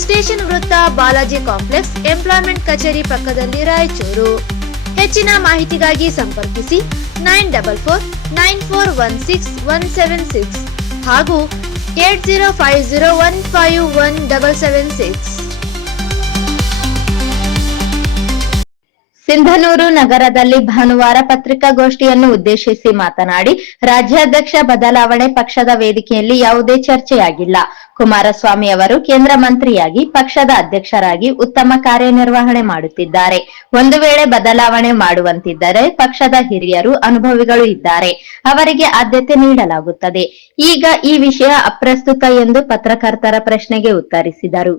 Station ವೃತ್ತ Balaji complex employment ಕಚೇರಿ ಪಕ್ಕದಲ್ಲಿ ರಾಯಚೂರು. ಹೆಚ್ಚಿನ ಮಾಹಿತಿಗಾಗಿ ಸಂಪರ್ಕಿಸಿ nine double four nine four one six one seven six ಹಾಗೂ eight zero five zero one five one double seven six. Sindhanur ನಗರದಲ್ಲಿ ಭಾನುವಾರ ಪತ್ರಿಕಾಗೋಷ್ಠಿಯನ್ನು ಉದ್ದೇಶಿಸಿ ಮಾತನಾಡಿ, ರಾಜ್ಯಾಧ್ಯಕ್ಷ ಬದಲಾವಣೆ ಪಕ್ಷದ ವೇದಿಕೆಯಲ್ಲಿ ಯಾವುದೇ ಚರ್ಚೆಯಾಗಿಲ್ಲ. ಕುಮಾರಸ್ವಾಮಿ ಅವರು ಕೇಂದ್ರ ಮಂತ್ರಿಯಾಗಿ, ಪಕ್ಷದ ಅಧ್ಯಕ್ಷರಾಗಿ ಉತ್ತಮ ಕಾರ್ಯನಿರ್ವಹಣೆ ಮಾಡುತ್ತಿದ್ದಾರೆ. ಒಂದು ವೇಳೆ ಬದಲಾವಣೆ ಮಾಡುವಂತಿದ್ದರೆ ಪಕ್ಷದ ಹಿರಿಯರು ಅನುಭವಿಗಳು ಇದ್ದಾರೆ. ಅವರಿಗೆ ಆದ್ಯತೆ ನೀಡಲಾಗುತ್ತದೆ. ಈಗ ಈ ವಿಷಯ ಅಪ್ರಸ್ತುತ ಎಂದು ಪತ್ರಕರ್ತರ ಪ್ರಶ್ನೆಗೆ ಉತ್ತರಿಸಿದರು.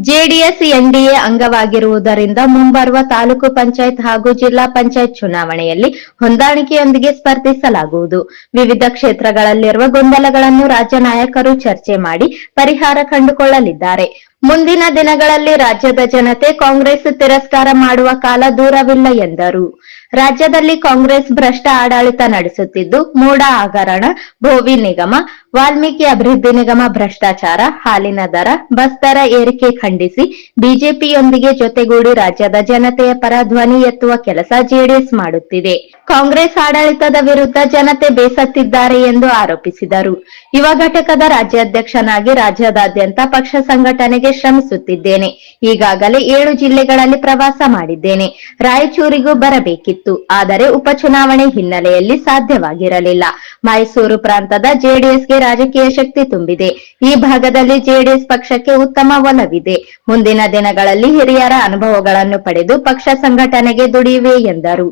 ಜೆಡಿಎಸ್, ಎನ್ಡಿಎ ಅಂಗವಾಗಿರುವುದರಿಂದ ಮುಂಬರುವ ತಾಲೂಕು ಪಂಚಾಯತ್ ಹಾಗೂ ಜಿಲ್ಲಾ ಪಂಚಾಯತ್ ಚುನಾವಣೆಯಲ್ಲಿ ಹೊಂದಾಣಿಕೆಯೊಂದಿಗೆ ಸ್ಪರ್ಧಿಸಲಾಗುವುದು. ವಿವಿಧ ಕ್ಷೇತ್ರಗಳಲ್ಲಿರುವ ಗೊಂದಲಗಳನ್ನು ರಾಜ್ಯ ನಾಯಕರು ಚರ್ಚೆ ಮಾಡಿ ಪರಿಹಾರ ಕಂಡುಕೊಳ್ಳಲಿದ್ದಾರೆ. ಮುಂದಿನ ದಿನಗಳಲ್ಲಿ ರಾಜ್ಯದ ಜನತೆ ಕಾಂಗ್ರೆಸ್ ತಿರಸ್ಕಾರ ಮಾಡುವ ಕಾಲ ದೂರವಿಲ್ಲ ಎಂದರು. ರಾಜ್ಯದಲ್ಲಿ ಕಾಂಗ್ರೆಸ್ ಭ್ರಷ್ಟ ಆಡಳಿತ ನಡೆಸುತ್ತಿದ್ದು, ಮೂಡ ಹಗರಣ, ಭೋವಿ ನಿಗಮ, ವಾಲ್ಮೀಕಿ ಅಭಿವೃದ್ಧಿ ನಿಗಮ ಭ್ರಷ್ಟಾಚಾರ, ಹಾಲಿನ ದರ, ಬಸ್ ದರ ಏರಿಕೆ ಖಂಡಿಸಿ ಬಿಜೆಪಿಯೊಂದಿಗೆ ಜೊತೆಗೂಡಿ ರಾಜ್ಯದ ಜನತೆಯ ಪರ ಧ್ವನಿ ಎತ್ತುವ ಕೆಲಸ ಜೆಡಿಎಸ್ ಮಾಡುತ್ತಿದೆ. ಕಾಂಗ್ರೆಸ್ ಆಡಳಿತದ ವಿರುದ್ಧ ಜನತೆ ಬೇಸತ್ತಿದ್ದಾರೆ ಎಂದು ಆರೋಪಿಸಿದರು. ಯುವ ಘಟಕದ ರಾಜ್ಯಾಧ್ಯಕ್ಷನಾಗಿ ರಾಜ್ಯದಾದ್ಯಂತ ಪಕ್ಷ ಸಂಘಟನೆಗೆ ಶ್ರಮಿಸುತ್ತಿದ್ದೇನೆ. ಈಗಾಗಲೇ ಏಳು ಜಿಲ್ಲೆಗಳಲ್ಲಿ ಪ್ರವಾಸ ಮಾಡಿದ್ದೇನೆ. ರಾಯಚೂರಿಗೂ ಬರಬೇಕಿತ್ತು. ಆದರೆ ಉಪಚುನಾವಣೆ ಹಿನ್ನೆಲೆಯಲ್ಲಿ ಸಾಧ್ಯವಾಗಿರಲಿಲ್ಲ. ಮೈಸೂರು ಪ್ರಾಂತದ ಜೆಡಿಎಸ್ಗೆ ರಾಜಕೀಯ ಶಕ್ತಿ ತುಂಬಿದೆ. ಈ ಭಾಗದಲ್ಲಿ ಜೆಡಿಎಸ್ ಪಕ್ಷಕ್ಕೆ ಉತ್ತಮ ಒಲವಿದೆ. ಮುಂದಿನ ದಿನಗಳಲ್ಲಿ ಹಿರಿಯರ ಅನುಭವಗಳನ್ನು ಪಡೆದು ಪಕ್ಷ ಸಂಘಟನೆಗೆ ದುಡಿಯುವೆ ಎಂದರು.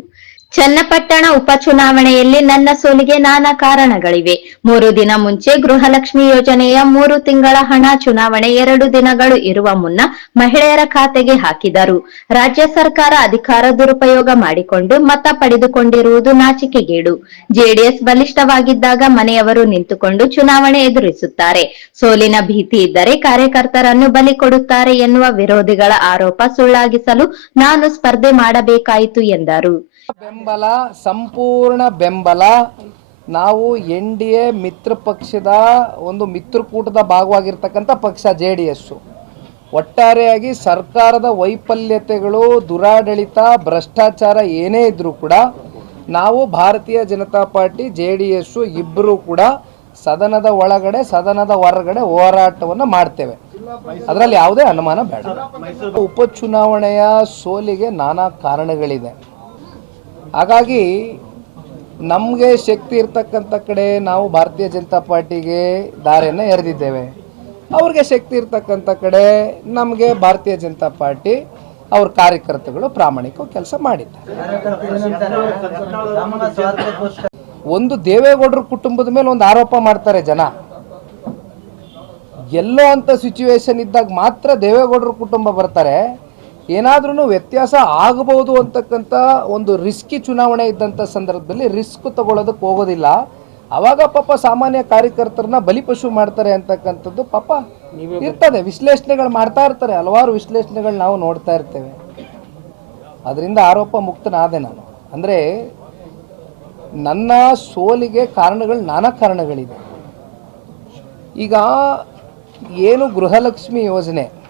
ಚನ್ನಪಟ್ಟಣ ಉಪಚುನಾವಣೆಯಲ್ಲಿ ನನ್ನ ಸೋಲಿಗೆ ನಾನಾ ಕಾರಣಗಳಿವೆ. ಮೂರು ದಿನ ಮುಂಚೆ ಗೃಹಲಕ್ಷ್ಮಿ ಯೋಜನೆಯ ಮೂರು ತಿಂಗಳ ಹಣ ಚುನಾವಣೆ ಎರಡು ದಿನಗಳು ಇರುವ ಮುನ್ನ ಮಹಿಳೆಯರ ಖಾತೆಗೆ ಹಾಕಿದರು. ರಾಜ್ಯ ಸರ್ಕಾರ ಅಧಿಕಾರ ದುರುಪಯೋಗ ಮಾಡಿಕೊಂಡು ಮತ ಪಡೆದುಕೊಂಡಿರುವುದು ನಾಚಿಕೆಗೇಡು. ಜೆಡಿಎಸ್ ಬಲಿಷ್ಠವಾಗಿದ್ದಾಗ ಮನೆಯವರು ನಿಂತುಕೊಂಡು ಚುನಾವಣೆ ಎದುರಿಸುತ್ತಾರೆ. ಸೋಲಿನ ಭೀತಿ ಇದ್ದರೆ ಕಾರ್ಯಕರ್ತರನ್ನು ಬಲಿ ಕೊಡುತ್ತಾರೆ ಎನ್ನುವ ವಿರೋಧಿಗಳ ಆರೋಪ ಸುಳ್ಳಾಗಿಸಲು ನಾನು ಸ್ಪರ್ಧೆ ಮಾಡಬೇಕಾಯಿತು ಎಂದರು. ಬೆಂಬಲ, ಸಂಪೂರ್ಣ ಬೆಂಬಲ. ನಾವು ಎನ್ ಡಿ ಎ ಮಿತ್ರ ಪಕ್ಷದ ಒಂದು ಮಿತ್ರಕೂಟದ ಭಾಗವಾಗಿರ್ತಕ್ಕಂಥ ಪಕ್ಷ, ಜೆ ಡಿ ಎಸ್ಸು ಒಟ್ಟಾರೆಯಾಗಿ ಸರ್ಕಾರದ ವೈಫಲ್ಯತೆಗಳು, ದುರಾಡಳಿತ, ಭ್ರಷ್ಟಾಚಾರ ಏನೇ ಇದ್ರೂ ಕೂಡ ನಾವು Bharatiya Janata party, J D S ಇಬ್ಬರೂ ಕೂಡ ಸದನದ ಒಳಗಡೆ, ಸದನದ ಹೊರಗಡೆ ಹೋರಾಟವನ್ನು ಮಾಡ್ತೇವೆ. ಅದರಲ್ಲಿ ಯಾವುದೇ ಅನುಮಾನ ಬೇಡ. ಉಪಚುನಾವಣೆಯ ಸೋಲಿಗೆ ನಾನಾ ಕಾರಣಗಳಿದೆ. ಹಾಗಾಗಿ ನಮಗೆ ಶಕ್ತಿ ಇರ್ತಕ್ಕಂಥ ಕಡೆ ನಾವು ಭಾರತೀಯ ಜನತಾ ಪಾರ್ಟಿಗೆ ದಾರಿಯನ್ನು ಎರೆದಿದ್ದೇವೆ. ಅವ್ರಿಗೆ ಶಕ್ತಿ ಇರ್ತಕ್ಕಂಥ ಕಡೆ ನಮಗೆ ಭಾರತೀಯ ಜನತಾ ಪಾರ್ಟಿ ಅವ್ರ ಕಾರ್ಯಕರ್ತಗಳು ಪ್ರಾಮಾಣಿಕ ಕೆಲಸ ಮಾಡಿದ್ದಾರೆ. ಒಂದು ದೇವೇಗೌಡರ ಕುಟುಂಬದ ಮೇಲೆ ಒಂದು ಆರೋಪ ಮಾಡ್ತಾರೆ ಜನ. ಎಲ್ಲೋ ಅಂತ ಸಿಚುವೇಶನ್ ಇದ್ದಾಗ ಮಾತ್ರ ದೇವೇಗೌಡರ ಕುಟುಂಬ ಬರ್ತಾರೆ. ಏನಾದ್ರೂ ವ್ಯತ್ಯಾಸ ಆಗಬಹುದು ಅಂತಕ್ಕಂಥ ಒಂದು ರಿಸ್ಕಿ ಚುನಾವಣೆ ಇದ್ದಂಥ ಸಂದರ್ಭದಲ್ಲಿ ರಿಸ್ಕ್ ತಗೊಳ್ಳೋದಕ್ಕೆ ಹೋಗೋದಿಲ್ಲ. ಅವಾಗ ಪಾಪ ಸಾಮಾನ್ಯ ಕಾರ್ಯಕರ್ತರನ್ನ ಬಲಿಪಶು ಮಾಡ್ತಾರೆ ಅಂತಕ್ಕಂಥದ್ದು ಪಾಪ ಇರ್ತದೆ. ವಿಶ್ಲೇಷಣೆಗಳು ಮಾಡ್ತಾ ಇರ್ತಾರೆ. ಹಲವಾರು ವಿಶ್ಲೇಷಣೆಗಳು ನಾವು ನೋಡ್ತಾ ಇರ್ತೇವೆ. ಅದರಿಂದ ಆರೋಪ ಮುಕ್ತನಾದೆ ನಾನು. ಅಂದರೆ ನನ್ನ ಸೋಲಿಗೆ ಕಾರಣಗಳು ನಾನಾ ಕಾರಣಗಳಿದೆ. ಈಗ ಏನು ಗೃಹಲಕ್ಷ್ಮಿ ಯೋಜನೆ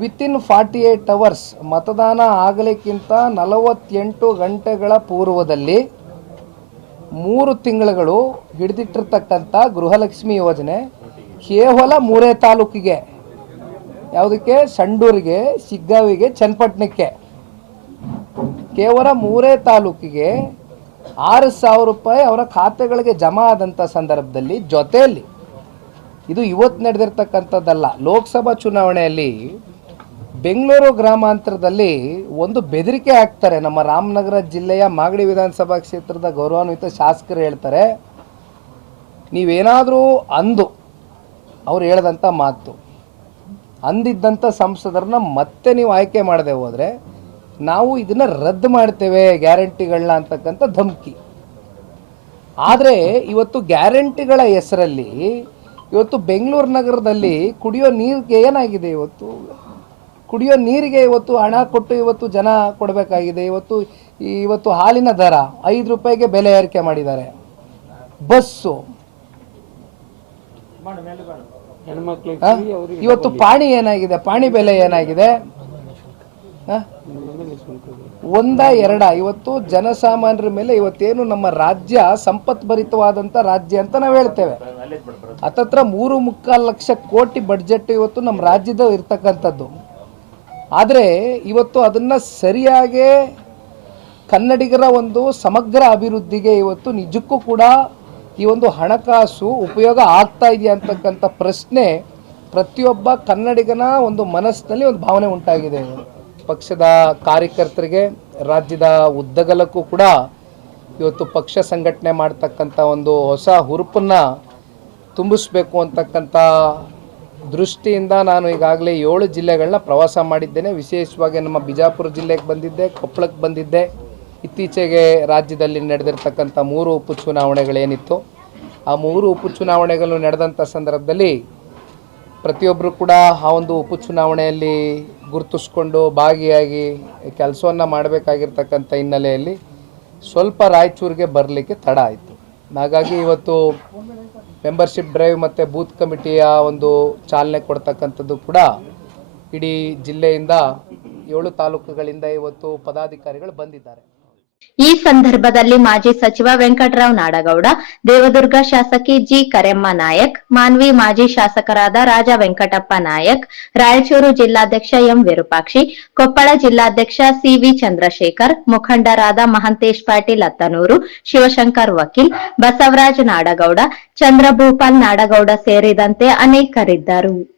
ವಿತಿನ್ ಫಾರ್ಟಿ ಏಟ್ ಅವರ್ಸ್ ಮತದಾನ ಆಗಲಿಕ್ಕಿಂತ ನಲವತ್ತೆಂಟು ಗಂಟೆಗಳ ಪೂರ್ವದಲ್ಲಿ ಮೂರು ತಿಂಗಳುಗಳು ಹಿಡಿದಿಟ್ಟಿರ್ತಕ್ಕಂಥ ಗೃಹಲಕ್ಷ್ಮಿ ಯೋಜನೆ ಕೇವಲ ಮೂರೇ ತಾಲೂಕಿಗೆ, ಯಾವುದಕ್ಕೆ? ಸಂಡೂರಿಗೆ, ಸಿಗ್ಗಾವಿಗೆ, ಚನ್ನಪಟ್ಟಣಕ್ಕೆ. ಕೇವಲ ಮೂರೇ ತಾಲೂಕಿಗೆ ಆರು ಸಾವಿರ ರೂಪಾಯಿ ಅವರ ಖಾತೆಗಳಿಗೆ ಜಮಾ ಆದಂಥ ಸಂದರ್ಭದಲ್ಲಿ ಜೊತೆಯಲ್ಲಿ ಇದು ಇವತ್ತು ನಡೆದಿರ್ತಕ್ಕಂಥದ್ದಲ್ಲ. ಲೋಕಸಭಾ ಚುನಾವಣೆಯಲ್ಲಿ ಬೆಂಗಳೂರು ಗ್ರಾಮಾಂತರದಲ್ಲಿ ಒಂದು ಬೆದರಿಕೆ ಹಾಕ್ತಾರೆ. ನಮ್ಮ ರಾಮನಗರ ಜಿಲ್ಲೆಯ ಮಾಗಡಿ ವಿಧಾನಸಭಾ ಕ್ಷೇತ್ರದ ಗೌರವಾನ್ವಿತ ಶಾಸಕರು ಹೇಳ್ತಾರೆ, ನೀವೇನಾದರೂ ಅಂದು ಅವ್ರು ಹೇಳ್ದಂಥ ಮಾತು. ಅಂದಿದ್ದಂಥ ಸಂಸದರನ್ನ ಮತ್ತೆ ನೀವು ಆಯ್ಕೆ ಮಾಡದೆ ಹೋದರೆ ನಾವು ಇದನ್ನು ರದ್ದು ಮಾಡ್ತೇವೆ ಗ್ಯಾರಂಟಿಗಳನ್ನ ಅಂತಕ್ಕಂಥ ಧಮಕಿ. ಆದರೆ ಇವತ್ತು ಗ್ಯಾರಂಟಿಗಳ ಹೆಸರಲ್ಲಿ ಇವತ್ತು ಬೆಂಗಳೂರು ನಗರದಲ್ಲಿ ಕುಡಿಯೋ ನೀರಿಗೆ ಏನಾಗಿದೆ ಇವತ್ತು? ಕುಡಿಯೋ ನೀರಿಗೆ ಇವತ್ತು ಹಣ ಕೊಟ್ಟು ಇವತ್ತು ಜನ ಕೊಡಬೇಕಾಗಿದೆ. ಇವತ್ತು ಇವತ್ತು ಹಾಲಿನ ದರ ಐದು ರೂಪಾಯಿಗೆ ಬೆಲೆ ಏರಿಕೆ ಮಾಡಿದ್ದಾರೆ. ಬಸ್ಸು? ಇವತ್ತು ಪಾಣಿ ಏನಾಗಿದೆ? ಪಾಣಿ ಬೆಲೆ ಏನಾಗಿದೆ? ಒಂದ, ಎರಡ. ಇವತ್ತು ಜನಸಾಮಾನ್ಯರ ಮೇಲೆ ಇವತ್ತೇನು ನಮ್ಮ ರಾಜ್ಯ ಸಂಪತ್ಭರಿತವಾದಂಥ ರಾಜ್ಯ ಅಂತ ನಾವು ಹೇಳ್ತೇವೆ. ಹತ್ತತ್ರ ಮೂರು ಮುಕ್ಕಾಲು ಲಕ್ಷ ಕೋಟಿ ಬಡ್ಜೆಟ್ ಇವತ್ತು ನಮ್ಮ ರಾಜ್ಯದ ಇರ್ತಕ್ಕಂಥದ್ದು. ಆದರೆ ಇವತ್ತು ಅದನ್ನು ಸರಿಯಾಗಿ ಕನ್ನಡಿಗರ ಒಂದು ಸಮಗ್ರ ಅಭಿವೃದ್ಧಿಗೆ ಇವತ್ತು ನಿಜಕ್ಕೂ ಕೂಡ ಈ ಒಂದು ಹಣಕಾಸು ಉಪಯೋಗ ಆಗ್ತಾ ಇದೆಯಾ ಅಂತಕ್ಕಂಥ ಪ್ರಶ್ನೆ ಪ್ರತಿಯೊಬ್ಬ ಕನ್ನಡಿಗನ ಒಂದು ಮನಸ್ಸಿನಲ್ಲಿ ಒಂದು ಭಾವನೆ ಉಂಟಾಗಿದೆ. ಪಕ್ಷದ ಕಾರ್ಯಕರ್ತರಿಗೆ, ರಾಜ್ಯದ ಉದ್ದಗಲಕ್ಕೂ ಕೂಡ ಇವತ್ತು ಪಕ್ಷ ಸಂಘಟನೆ ಮಾಡ್ತಕ್ಕಂಥ ಒಂದು ಹೊಸ ಹುರುಪನ್ನು ತುಂಬಿಸ್ಬೇಕು ಅಂತಕ್ಕಂಥ ದೃಷ್ಟಿಯಿಂದ ನಾನು ಈಗಾಗಲೇ ಏಳು ಜಿಲ್ಲೆಗಳನ್ನ ಪ್ರವಾಸ ಮಾಡಿದ್ದೇನೆ. ವಿಶೇಷವಾಗಿ ನಮ್ಮ ಬಿಜಾಪುರ ಜಿಲ್ಲೆಗೆ ಬಂದಿದ್ದೆ, ಕೊಪ್ಪಳಕ್ಕೆ ಬಂದಿದ್ದೆ. ಇತ್ತೀಚೆಗೆ ರಾಜ್ಯದಲ್ಲಿ ನಡೆದಿರ್ತಕ್ಕಂಥ ಮೂರು ಉಪಚುನಾವಣೆಗಳೇನಿತ್ತು. ಆ ಮೂರು ಉಪಚುನಾವಣೆಗಳು ನಡೆದಂಥ ಸಂದರ್ಭದಲ್ಲಿ ಪ್ರತಿಯೊಬ್ಬರು ಕೂಡ ಆ ಒಂದು ಉಪಚುನಾವಣೆಯಲ್ಲಿ ಗುರುತಿಸ್ಕೊಂಡು ಭಾಗಿಯಾಗಿ ಕೆಲಸವನ್ನು ಮಾಡಬೇಕಾಗಿರ್ತಕ್ಕಂಥ ಹಿನ್ನೆಲೆಯಲ್ಲಿ ಸ್ವಲ್ಪ ರಾಯಚೂರಿಗೆ ಬರಲಿಕ್ಕೆ ತಡ ಆಯಿತು. ಹಾಗಾಗಿ ಇವತ್ತು ಮೆಂಬರ್ಶಿಪ್ ಡ್ರೈವ್ ಮತ್ತು ಬೂತ್ ಕಮಿಟಿಯ ಒಂದು ಚಾಲನೆ ಕೊಡ್ತಕ್ಕಂಥದ್ದು ಕೂಡ ಇಡೀ ಜಿಲ್ಲೆಯಿಂದ ಏಳು ತಾಲೂಕುಗಳಿಂದ ಇವತ್ತು ಪದಾಧಿಕಾರಿಗಳು ಬಂದಿದ್ದಾರೆ. ಈ ಸಂದರ್ಭದಲ್ಲಿ ಮಾಜಿ ಸಚಿವ ವೆಂಕಟರಾವ್ ನಾಡಗೌಡ, ದೇವದುರ್ಗ ಶಾಸಕಿ ಜಿ ಕರೆಮ್ಮ ನಾಯಕ್, ಮಾನ್ವಿ ಮಾಜಿ ಶಾಸಕರಾದ ರಾಜ ವೆಂಕಟಪ್ಪ ನಾಯಕ್, ರಾಯಚೂರು ಜಿಲ್ಲಾಧ್ಯಕ್ಷ ಎಂ ವಿರೂಪಾಕ್ಷಿ, ಕೊಪ್ಪಳ ಜಿಲ್ಲಾಧ್ಯಕ್ಷ ಸಿವಿ ಚಂದ್ರಶೇಖರ್, ಮುಖಂಡರಾದ ಮಹಂತೇಶ್ ಪಾಟೀಲ್ ಅತ್ತನೂರು, ಶಿವಶಂಕರ್ ವಕೀಲ್, ಬಸವರಾಜ್ ನಾಡಗೌಡ, ಚಂದ್ರಭೂಪಾಲ್ ನಾಡಗೌಡ ಸೇರಿದಂತೆ ಅನೇಕರಿದ್ದರು.